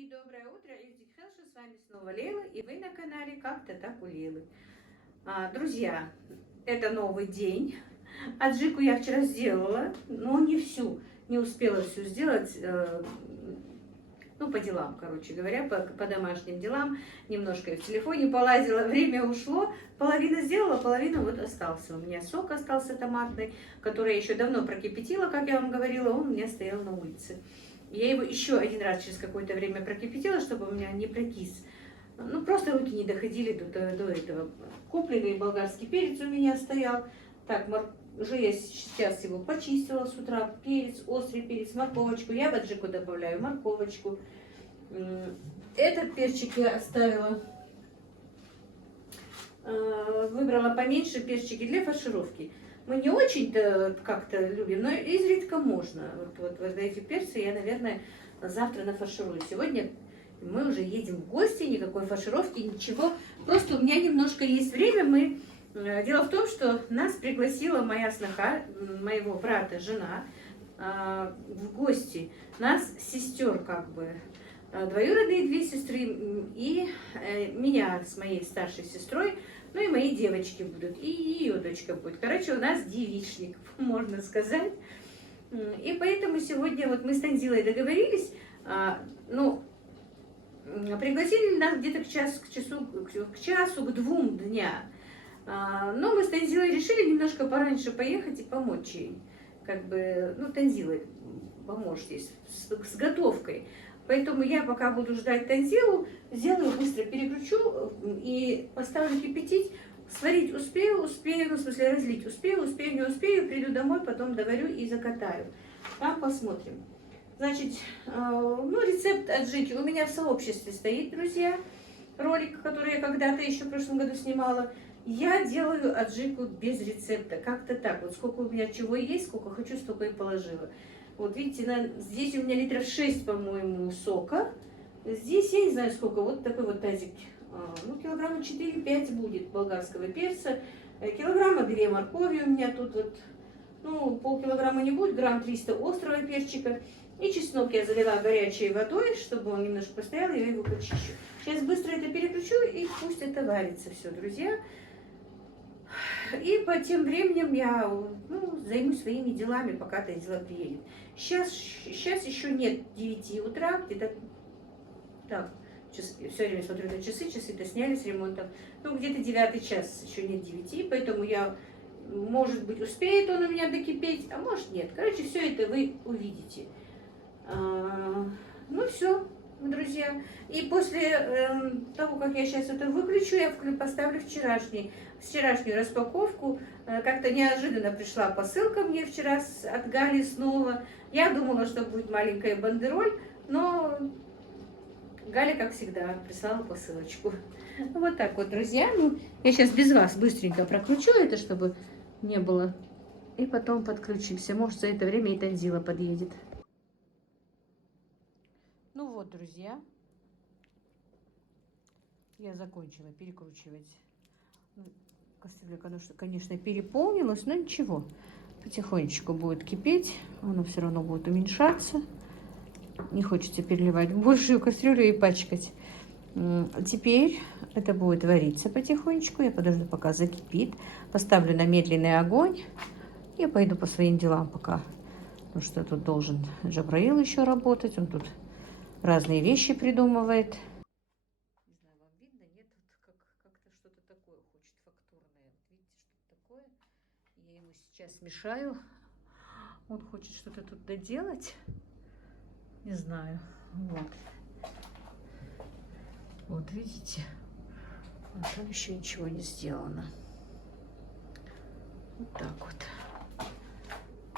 и доброе утро из Дикхелша, с вами снова Лейла, и вы на канале Как-то так у Лейлы. Друзья, это новый день. Аджику я вчера сделала, но не всю, не успела всю сделать, ну, по делам, короче говоря, по домашним делам. Немножко и в телефоне полазила, время ушло, половина сделала, половина вот остался. У меня сок остался томатный, который я еще давно прокипятила, как я вам говорила, он у меня стоял на улице. Я его еще один раз через какое-то время прокипятила, чтобы у меня не прокис. Ну, просто руки не доходили до этого. Купленный болгарский перец у меня стоял. Так, уже я сейчас его почистила с утра. Перец, острый перец, морковочку. Я в аджику добавляю морковочку. Этот перчик я оставила. Выбрала поменьше перчики для фаршировки. Мы не очень-то как-то любим, но изредка можно. Вот эти перцы я, наверное, завтра нафарширую. Сегодня мы уже едем в гости, никакой фаршировки, ничего. Просто у меня немножко есть время. Дело в том, что нас пригласила моя сноха, моего брата, жена, в гости. Нас сестер как бы. Двоюродные две сестры и меня с моей старшей сестрой. Ну и мои девочки будут, и ее дочка будет. Короче, у нас девичник, можно сказать. И поэтому сегодня вот мы с Танзилой договорились, ну, пригласили нас где-то к часу, к 2 дня. Но мы с Танзилой решили немножко пораньше поехать и помочь ей. Как бы, ну, Танзила поможет ей с готовкой. Поэтому я пока буду ждать Танзилу, сделаю быстро, перекручу и поставлю кипятить. Сварить успею, ну, в смысле разлить успею, не успею, приду домой, потом доварю и закатаю. Там посмотрим. Значит, ну, рецепт аджики у меня в сообществе стоит, друзья. Ролик, который я когда-то еще в прошлом году снимала. Я делаю аджику без рецепта, как-то так. Вот сколько у меня чего есть, сколько хочу, столько и положила. Вот видите, здесь у меня литров 6, по-моему, сока. Здесь я не знаю сколько, вот такой вот тазик. Ну, килограмма 4-5 будет болгарского перца. Килограмма 2 моркови у меня тут вот. Ну, полкилограмма не будет, грамм 300 острого перчика. И чеснок я залила горячей водой, чтобы он немножко постоял, я его почищу. Сейчас быстро это переключу, и пусть это варится все, друзья. И по тем временем я займусь своими делами, пока Танзила приедет. Сейчас еще нет 9 утра, где-то так, все время смотрю на часы-то сняли с ремонтом. Ну, где-то 9 час, еще нет 9, поэтому я, может быть, успеет он у меня докипеть, а может нет. Короче, все это вы увидите. Ну, все, друзья. И после того, как я сейчас это выключу, я поставлю вчерашнюю распаковку. Как-то неожиданно пришла посылка мне вчера от Гали снова. Я думала, что будет маленькая бандероль, но Галя, как всегда, прислала посылочку. Вот так вот, друзья. Ну, я сейчас без вас быстренько прокручу это, чтобы не было. И потом подключимся. Может, за это время и Танзила подъедет. Ну вот, друзья. Я закончила перекручивать. Кастрюля, конечно, переполнилась, но ничего. Потихонечку будет кипеть. Оно все равно будет уменьшаться. Не хочется переливать в большую кастрюлю и пачкать. Теперь это будет вариться потихонечку. Я подожду, пока закипит. Поставлю на медленный огонь. Я пойду по своим делам пока. Потому что тут должен Джабраил еще работать. Он тут разные вещи придумывает. Не знаю, вам видно? Нет, как-то что-то такое хочет фактурное. Видите, что-то такое. Я ему сейчас смешаю. Он хочет что-то тут доделать. Не знаю. Вот. Вот, видите? А там еще ничего не сделано. Вот так вот.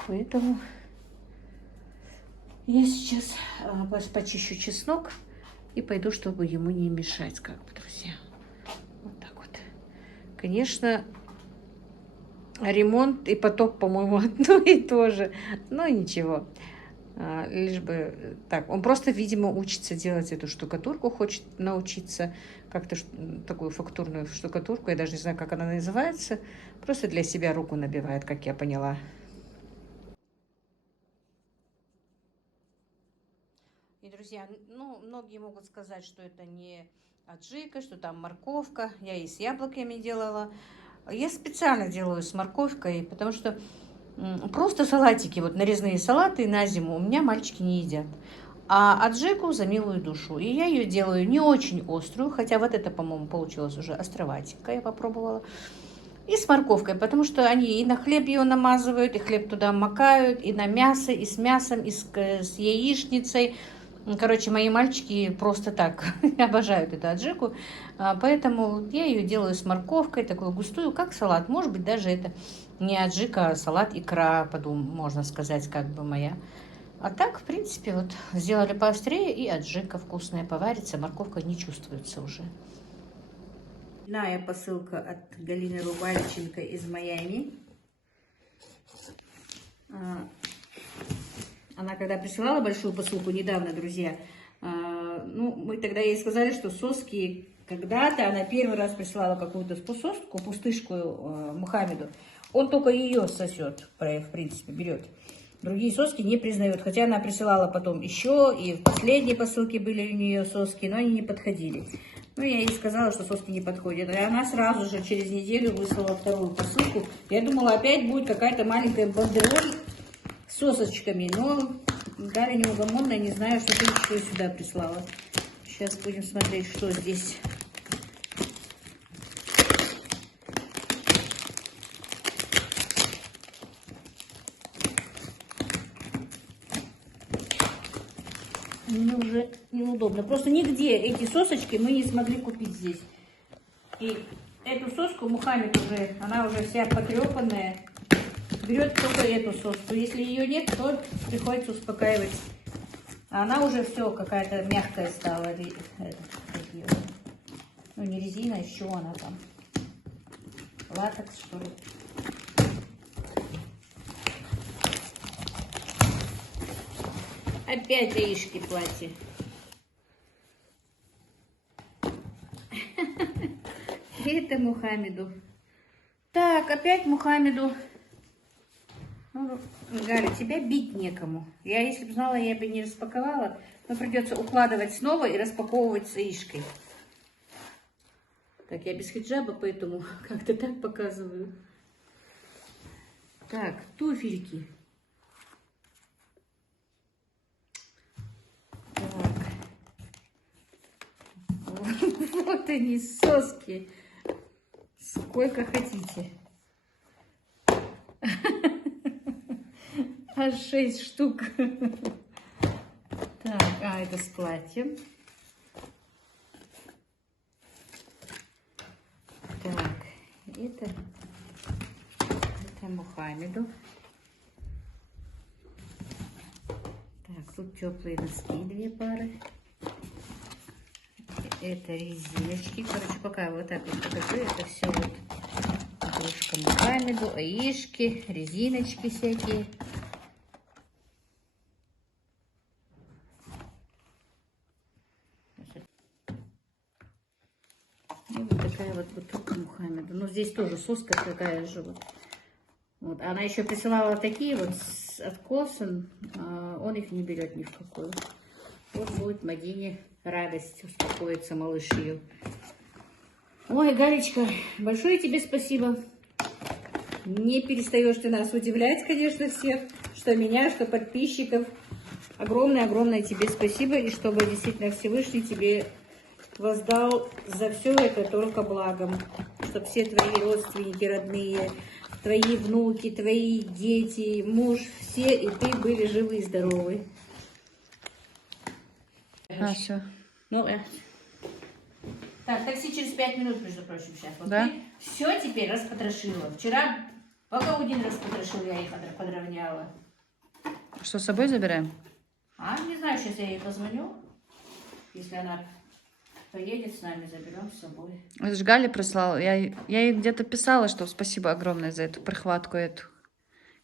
Поэтому я сейчас почищу чеснок и пойду, чтобы ему не мешать, как бы, друзья. Вот так вот. Конечно, ремонт и поток, по-моему, одно и то же. Но ничего. Лишь бы так. Он просто, видимо, учится делать эту штукатурку, хочет научиться как-то такую фактурную штукатурку. Я даже не знаю, как она называется. Просто для себя руку набивает, как я поняла. И, друзья, друзья, ну, многие могут сказать, что это не аджика, что там морковка. Я и с яблоками делала. Я специально делаю с морковкой, потому что просто салатики, вот нарезные салаты на зиму у меня мальчики не едят. А аджику за милую душу. И я ее делаю не очень острую, хотя вот это, по-моему, получилось уже островатенько, я попробовала. И с морковкой, потому что они и на хлеб ее намазывают, и хлеб туда макают, и на мясо, и с мясом, и с яичницей. Короче, мои мальчики просто так обожают эту аджику, поэтому я ее делаю с морковкой, такую густую, как салат. Может быть, даже это не аджика, а салат икра, можно сказать, как бы моя. А так, в принципе, вот сделали поострее, и аджика вкусная поварится, морковка не чувствуется уже. Очередная посылка от Галины Рубальченко из Майами. Она когда присылала большую посылку недавно, друзья, ну, мы тогда ей сказали, что соски когда-то, она первый раз присылала какую-то соску, пустышку Мухаммеду, он только ее сосет, в принципе, берет. Другие соски не признает, хотя она присылала потом еще, и в последней посылке были у нее соски, но они не подходили. Ну, я ей сказала, что соски не подходят. И она сразу же через неделю выслала вторую посылку. Я думала, опять будет какая-то маленькая бандероль с сосочками, но Галя неугомонная, не знаю, что ты еще сюда прислала. Сейчас будем смотреть, что здесь. Мне уже неудобно. Просто нигде эти сосочки мы не смогли купить здесь. И эту соску Мухаммед уже, она уже вся потрепанная. Берет только эту соску. Если ее нет, то приходится успокаивать. А она уже все какая-то мягкая стала. Ну, не резина, еще она там. Латекс, что ли. Опять яички платье. Это Мухаммеду. Так, опять Мухаммеду. Ну, Галя, тебя бить некому. Я, если бы знала, я бы не распаковала. Но придется укладывать снова и распаковывать с яичкой. Так, я без хиджаба, поэтому как-то так показываю. Так, туфельки. Вот они, соски. Сколько хотите. Аж 6 штук. Так, это с платьем. Так, это Мухаммеду. Так, тут теплые носки, 2 пары. Это резиночки. Короче, пока вот так вот покажу, это все вот игрушка Мухаммеду, аишки, резиночки всякие. И вот такая вот бутылка Мухаммеду. Ну, здесь тоже соска такая же вот. Вот. Она еще присылала такие вот с откосом, он их не берет ни в какую. Вот будет Мадине радость, успокоиться малыш ее. Ой, Галечка, большое тебе спасибо. Не перестаешь ты нас удивлять, конечно, всех, что меня, что подписчиков. Огромное-огромное тебе спасибо, и чтобы действительно Всевышний тебе воздал за все это только благом. Чтобы все твои родственники, родные, твои внуки, твои дети, муж, все и ты были живы и здоровы. Все. Ну, Так, такси через 5 минут, между прочим, сейчас. Вот да? Все теперь распотрошила. Вчера Багаудин распотрошил, я их подровняла. Что, с собой забираем? Не знаю, сейчас я ей позвоню. Если она поедет с нами, заберем с собой. Это же Галя прислала. Я ей где-то писала, что спасибо огромное за эту прихватку эту.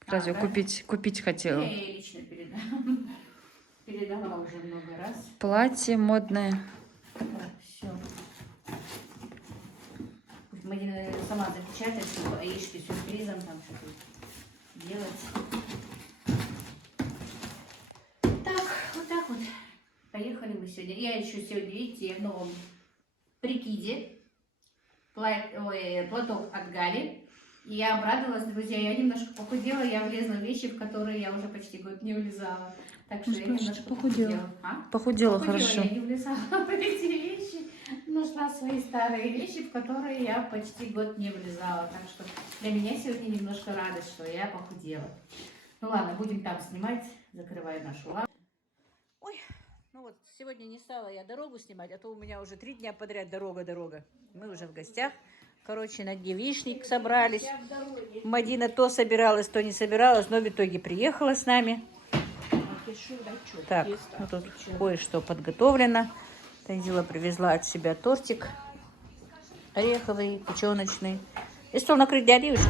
Как раз ее да? купить хотела. Я ей лично передам. Передала уже много раз. Платье модное. Так, все. Пусть Мадина, наверное, сама запечатает, чтобы яички сюрпризом там что-то делать. Так, вот так вот. Поехали. Поехали мы сегодня. Я еще сегодня, видите, я в новом прикиде. Платок от Гали. И я обрадовалась, друзья. Я немножко похудела. Я влезла в вещи, в которые я уже почти год не влезала. Так что я немножко похудела. Похудела хорошо. Я не влезала в эти вещи. Нашла свои старые вещи, в которые я почти год не влезала. Так что для меня сегодня немножко радость, что я похудела. Ну ладно, будем там снимать. Закрываю нашу лавку. Ой, ну вот сегодня не стала я дорогу снимать, а то у меня уже 3 дня подряд дорога. Мы уже в гостях. Короче, на девичник собрались. Мадина то собиралась, то не собиралась, но в итоге приехала с нами. Так, ну тут кое-что подготовлено. Танзила привезла от себя тортик ореховый, печеночный. И стол накрыть дяди уже.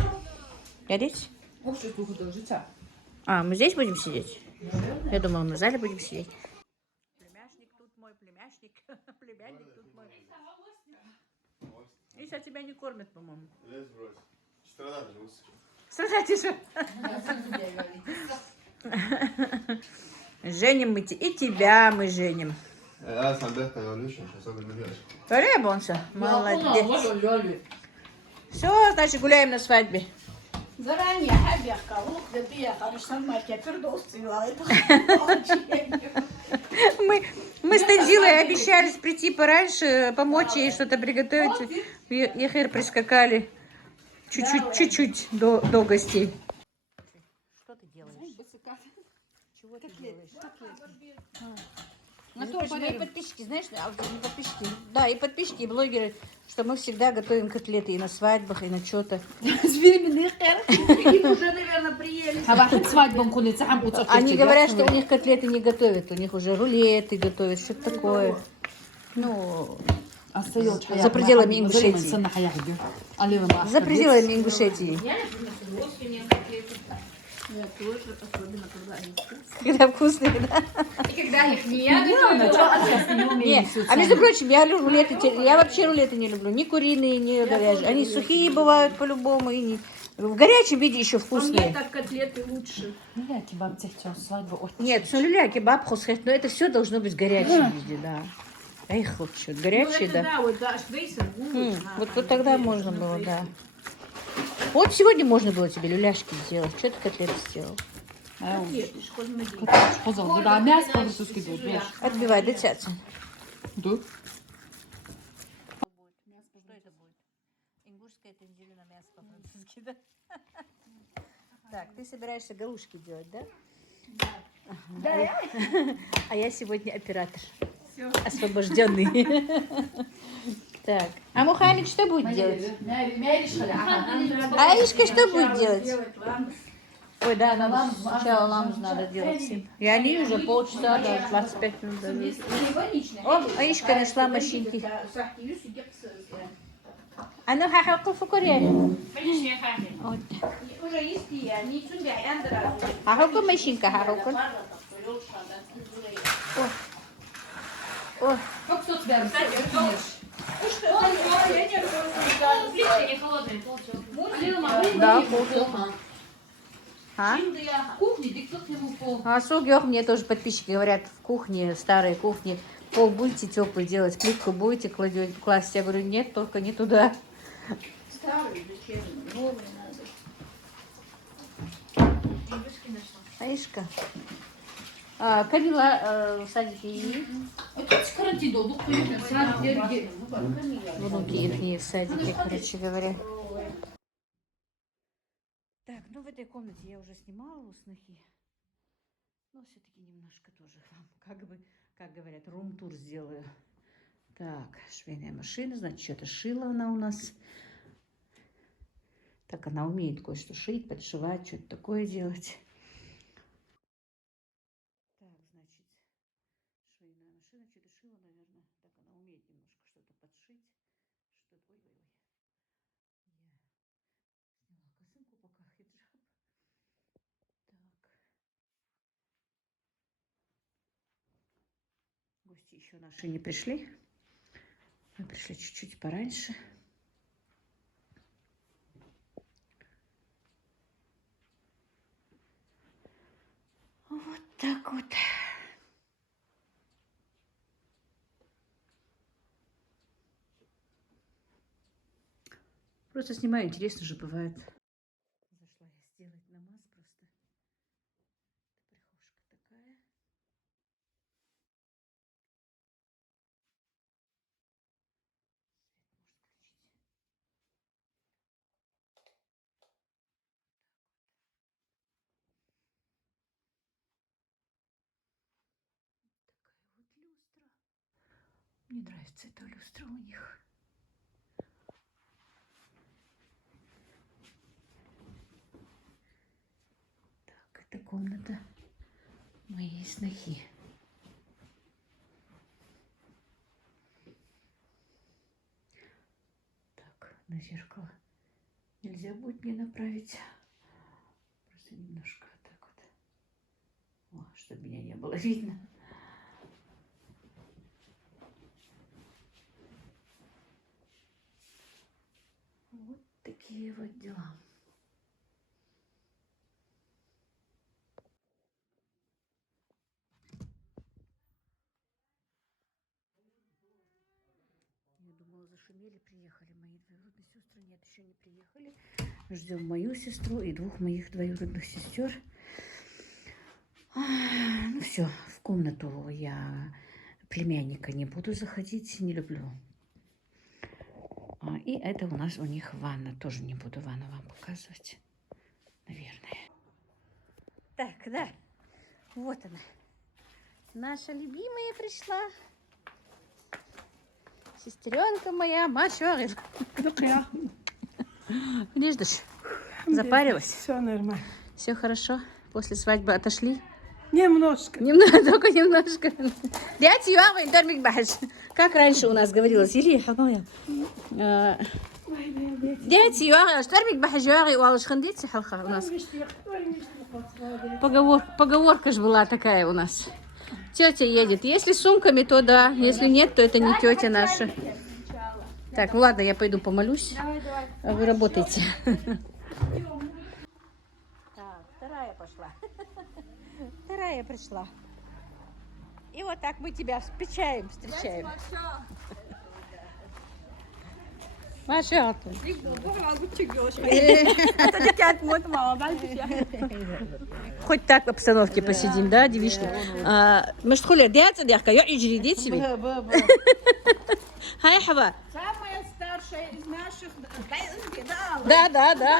Дядись? А, мы здесь будем сидеть? Я думала, мы в зале будем сидеть. Племяшник тут мой, племяшник. Племянник тут мой. Иса тебя не кормят, по-моему. Страдать уже. Женим мы и тебя мы женим. Ребонса, молодец. Все, значит, гуляем на свадьбе. Заранее хабяка, лук да приехали, что мать я пердовцы Мы с Танзилой обещались прийти пораньше, помочь ей что-то приготовить. Ехер прискакали чуть-чуть до гостей. Что ты делаешь? Чего ты делаешь? Ну, точно, и подписчики, знаешь, не подписчики, да, и подписчики, и блогеры, что мы всегда готовим котлеты и на свадьбах, и на что-то. Им уже, наверное, приели. Они говорят, что у них котлеты не готовят, у них уже рулеты готовят, что-то такое. Ну, за пределами Ингушетии. За пределами Ингушетии. Когда вкусные, да? И когда их не я готовила, Нет, а между прочим, я люблю рулеты, я вообще рулеты не люблю, ни куриные, ни говяжьи. Они сухие бывают по-любому, и не... в горячем виде еще вкусные. как котлеты лучше. Нет, все люля, кебаб, хосхет, но это все должно быть в горячем виде, да. Эх, вот что, горячие, да. Да, вот да, Вот тогда можно было, да. Вот сегодня можно было тебе люляшки сделать. Что ты котлеты сделал? Отбивай, дотяться. Да? Что это будет? Ингушское тензилино мясо по-французски, да? Так, ты собираешься галушки делать, да? Да. А я сегодня оператор. Освобожденный. Так. А Мухаммед что будет делать? А Аишка что будет делать? Ой, да, надо, сначала ламбу надо делать. И они уже полчаса, даже 25 минут дают. О, Аишка нашла машинки. А ну, хахалку фукуре. Вот. Хахалку машинка, хахалку. О. Как кто тебя Да, полчаса. А сугёх мне тоже подписчики говорят, в кухне, старой кухне, пол будете теплый делать, плитку будете класть. Я говорю, нет, только не туда. старый, зачем? Новый надо. Аишка. Камила в садике. Внуки их в садике, короче говоря. Так, ну в этой комнате я уже снимала у снохи. Но все-таки немножко тоже вам, как говорят, рум-тур сделаю. Так, швейная машина, значит, что-то шила она у нас. Так, она умеет кое-что шить, подшивать, что-то такое делать. Так, значит, швейная машина что-то шила, наверное. Так, она умеет немножко что-то подшить. Что-то, ой-ой-ой. Я сняла косынку, пока хиджаб. Так. Гости еще наши не пришли. Мы пришли чуть-чуть пораньше. Вот так вот. Просто снимаю, интересно же бывает. Зашла я сделать намаз просто. Прихожка такая. Вот люстра. Мне нравится эта люстра у них. Так, это комната моей снохи. Так, на зеркало нельзя будет мне направить. Просто немножко вот так вот. О, чтобы меня не было видно. Вот такие вот дела. Я думала, зашумели, приехали мои двоюродные сестры. Нет, еще не приехали. Ждем мою сестру и двух моих двоюродных сестер. Ну все, в комнату я племянника не буду заходить, не люблю. И это у нас у них ванна. Тоже не буду ванну вам показывать, наверное. Так, да, вот она. Наша любимая пришла. Сестренка моя, Маша. Где ждешь? Запарилась? Все нормально. Все хорошо? После свадьбы отошли? Немножко. Немного, только немножко. Дядя Юава, Дармик Бахаш. Как раньше у нас говорилось, или дядя Юава, Дармик Бахаш, Юава, Уалаш Хандити, халха у нас. Поговорка же была такая у нас. Тетя едет. Если с сумками, то да. Если нет, то это не тетя наша. Так, ну ладно, я пойду помолюсь. А вы работаете. Так, вторая пошла. Вторая пришла. И вот так мы тебя встречаем. Маша. Хоть так в обстановке посидим, да, девичник? Мышь хуля, дядя, дядька, я и жри, дети. Хай, Хава. Самая старшая из наших. Да,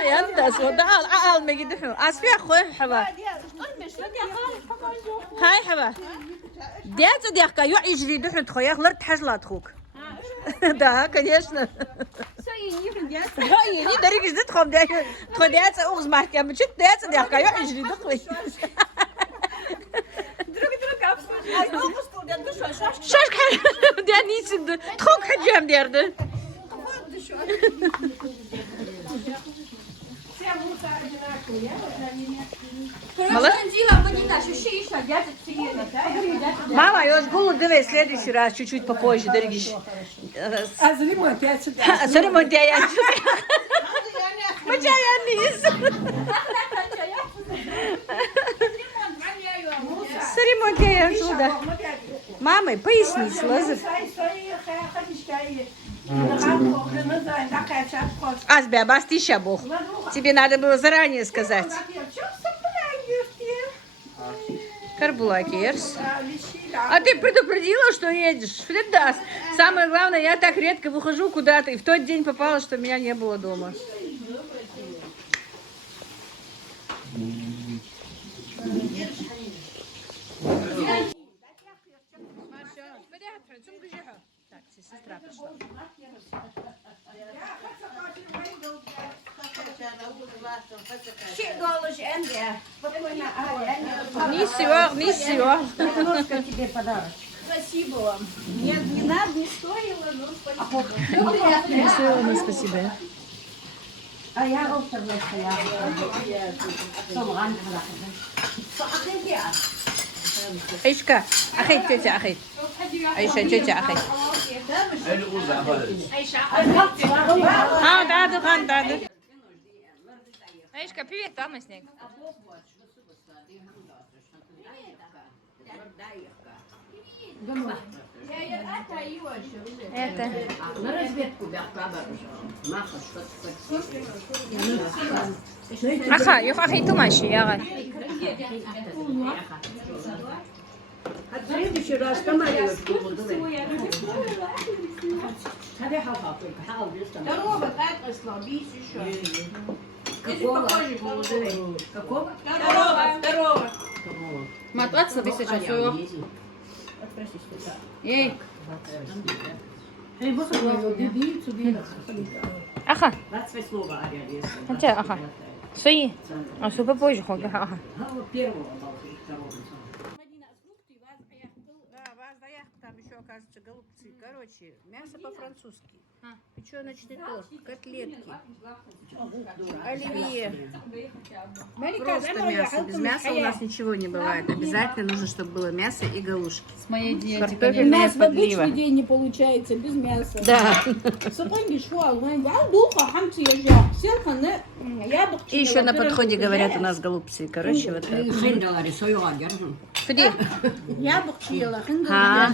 я антас. Да, алмеги дху. Асфия хуй, Хава. Хай, Хава. Дядя, дядька, я и жри, дху, тхуя, хлорт хажлат хук. Да, конечно. не дарик ждет хом, да. Тхудяться угз маркам, чуть дядя, дядька, я и жри, дху. Şaşkın diyen isimdi. Çok hacım derdi. Мама, я ж голову давай в следующий раз, чуть-чуть попозже, дорогие. А за ремонт я сюда. За ремонт я Мачаяниз. За ремонт я сюда. Мамой пояснись, Лазарь. Азбя, бастища Бог. Тебе надо было заранее сказать. Карбулакерс. А ты предупредила, что едешь? Да. Самое главное, я так редко выхожу куда-то. И в тот день попало, что меня не было дома. Так, сестра пришла. Несё. Немножко тебе подарок. Спасибо вам. Нет, не надо, не стоило, но спасибо. Спасибо. А я автор я. Айшка, ахей, тетя, ахей. Айша, тетя, ахей. Да. Айшка, привет, там снег. Это. На разведку бяхка барыжа. Маха, что-то. Аха, yok ахи тумаши, яга. А в следующий раз комарик буду. Здорово, так расслабись еще. Какого? Какого? Здорово. Мат, отслаби сейчас свою. Ей. Аха. 28-го ария. Хотя, аха. Суи. А су попозже хоть, аха. Первого. Да, вас доярка, там еще, оказывается, голубцы. Короче, мясо по-французски. Печеный торт, котлетки, оливье. Просто мясо. Без мяса у нас ничего не бывает. Обязательно нужно, чтобы было мясо и галушки. С моей диеты, Картофель. конечно. Картофельная нас в обычный подлива. день не получается без мяса. Да. И еще на подходе говорят у нас голубцы. Короче, вот так. Ходи. Яблок чила, А.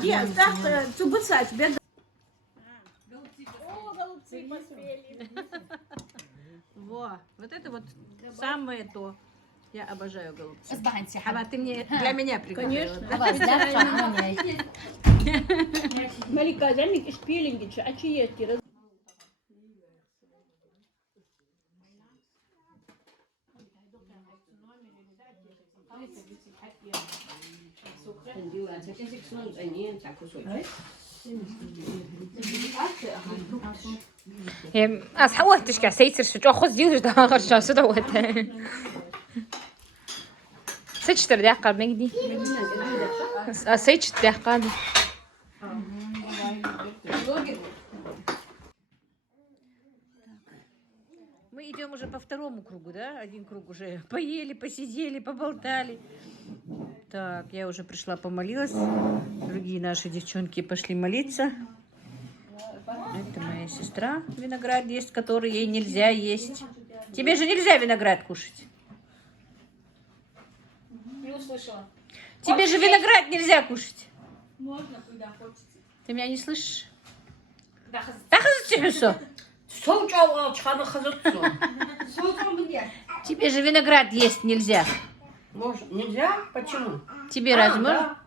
голубцы поспели. Во, вот это вот самое то. Я обожаю голубцы. А ты мне для меня приготовила. Конечно. Малика, замик из пеленги, а чиетки. أصحى تشكي سيتر شو أخذ ديوش ده آخر شو سدوت. سيتر ده قال مجدي. سيتر ده قال. Мы идем уже по второму кругу, да? Один круг уже поели, посидели, поболтали. Так, я уже пришла, помолилась. Другие наши девчонки пошли молиться. Это моя сестра. Виноград есть, который ей нельзя есть. Тебе же нельзя виноград кушать. Не услышала. Тебе же виноград нельзя кушать. Можно, куда хочется. Ты меня не слышишь? Да, Тебе же виноград есть нельзя. Может, нельзя? Почему? Тебе разве можно?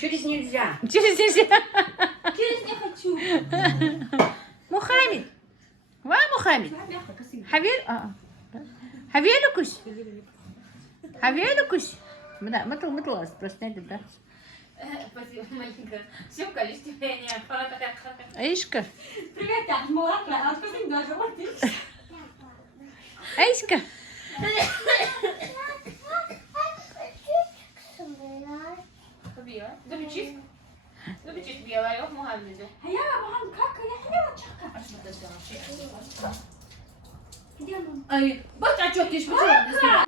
Через нельзя. Через нельзя. Через не хочу. Мухаммед. Ва, Мухаммед. Хавелукус. Хавелукус. Да, мыталась, просто не да. Спасибо, маленькая. Все в количестве не Аишка. Привет, я молока. Откуда даже вот Аишка. Побила. Запечись. Запечись белая, в Мухаммеде. А я, Мухаммед, как? Я хотела чака. А что ты сделала? Ай, батачок, ты что? Видишь?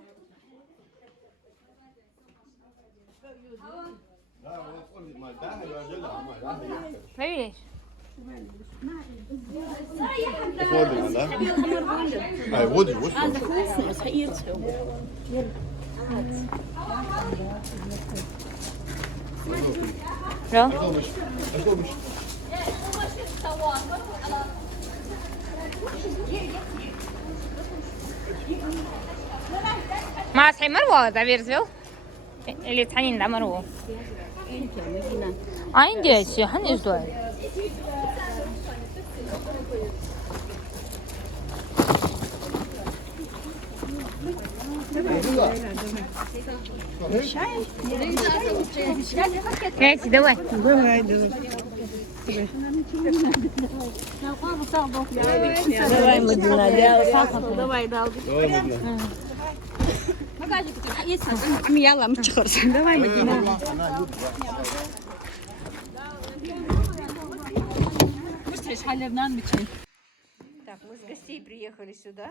Да? ما صحي مروة تعبير زيو اللي تحنين ده مروة عندي شيء حنيش دوار Кэти, давай. Давай, давай. Давай, Мадина, давай, Давай, Мадина. Так, мы с гостей приехали сюда.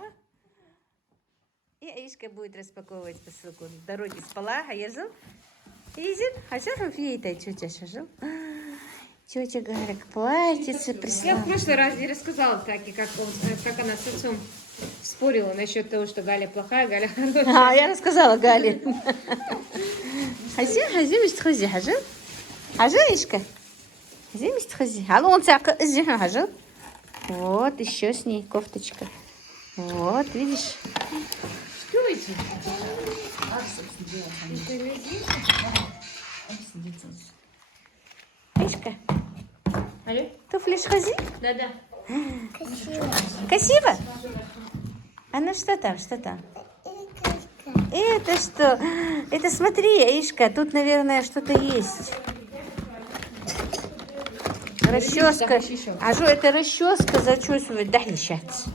И Аишка будет распаковывать посылку. В дороге спала, а я жил. Изин, хотя фиета тетя шажил. Тетя Галик платьице Я в прислала. прошлый раз не рассказала Таке, как она с отцом спорила насчет того, что Галя плохая, Галя хорошая. А, я рассказала Гале. Хазин, хазин, что хази, хажил? Хажи, Ишка. Зимист хази. Алон цака, хажи. Вот, еще с ней кофточка. Вот, видишь? Что эти? Ишка, Алло? туфли хази? Да-да. Красиво? А ну что там, что там? Это что? Это смотри, Ишка, тут, наверное, что-то есть. Расческа. А что это расческа зачесывает? Да, сейчас.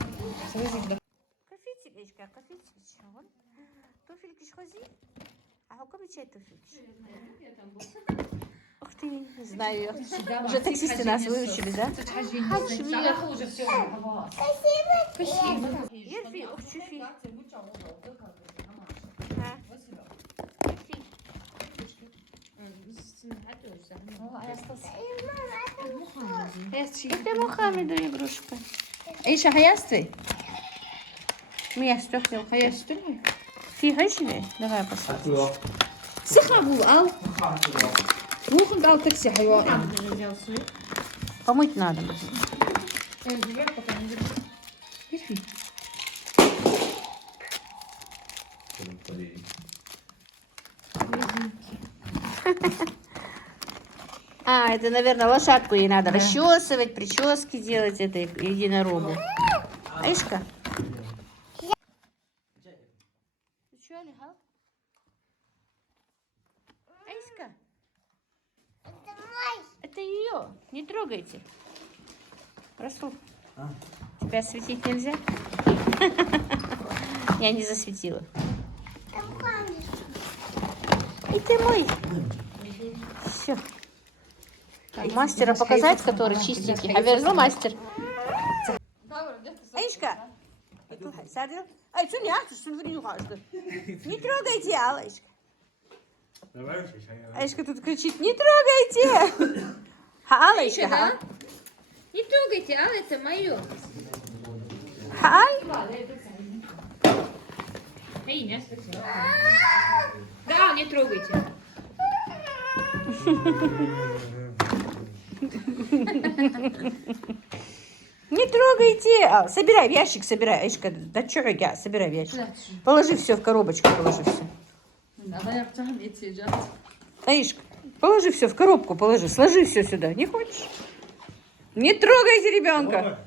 Кофетик, Ишка, кофетик. Туфельки хази? А у кого чай туфельки? Ух ты, не знаю ее. Уже таксисты нас выучили, да? уже все. Ерфи, ух, чуфи. Это Мухаммеду игрушка. ايش حياستي؟ مية استخدم حياستي في هجلة دغاية بسيطة سخبوا أو ممكن قال تكسي حيوان помыть надо. А, это, наверное, лошадку ей надо расчесывать, прически делать этой единорогу. Аишка? Аишка? Это ее. Не трогайте. Расул. Тебя светить нельзя? Я не засветила. И ты мой. Все. Мастера показать, который чистенький. А верно, мастер? Аишка? Ай, что не ахтешь, что не трогайте, Алаишка. Аишка тут кричит, не трогайте. Алаишка, да? Не трогайте, а это мое. Ай. Да, не трогайте. Не трогайте. Собирай в ящик, собирай. Аишка, да что я, собирай в ящик. Положи все в коробочку, положи все. Аишка, положи все в коробку, положи. Сложи все сюда. Не хочешь? Не трогайте ребенка.